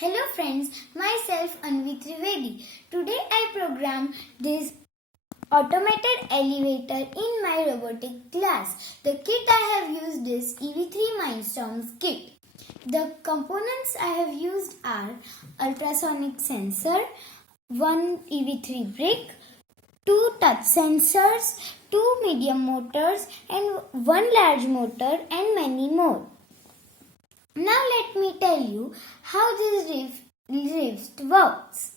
Hello friends, myself Anvi Trivedi. Today I program this automated elevator in my robotic class. The kit I have used is EV3 Mindstorm kit. The components I have used are ultrasonic sensor, one EV3 brick, two touch sensors, two medium motors and one large motor and many more. Now let me tell you how this lift works.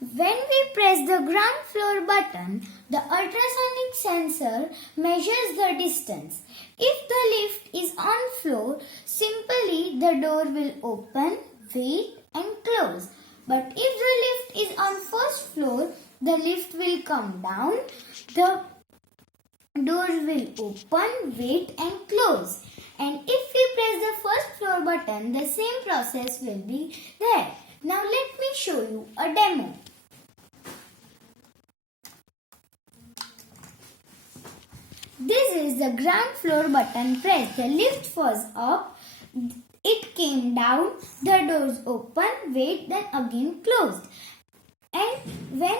When we press the ground floor button, the ultrasonic sensor measures the distance. If the lift is on floor, simply the door will open, wait and close. But if the lift is on first floor, the lift will come down, the doors will open, wait and close. And if we press the first floor button, the same process will be there. Now let me show you a demo. This is the ground floor button pressed. The lift was up, it came down, the doors open, wait, then again closed. And when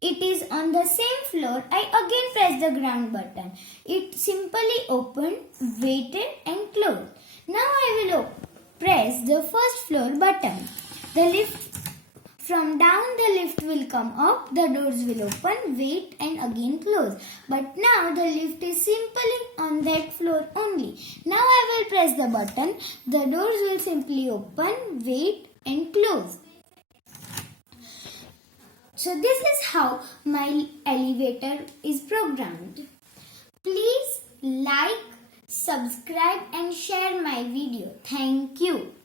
it is on the same floor, I again press the ground button. It simply opened, waited and closed. Now I will press the first floor button. The lift from down the lift will come up, the doors will open, wait and again close. But now the lift is simply on that floor only. Now I will press the button, the doors will simply open, wait and close. So this is how my elevator is programmed. Please like, subscribe and share my video. Thank you.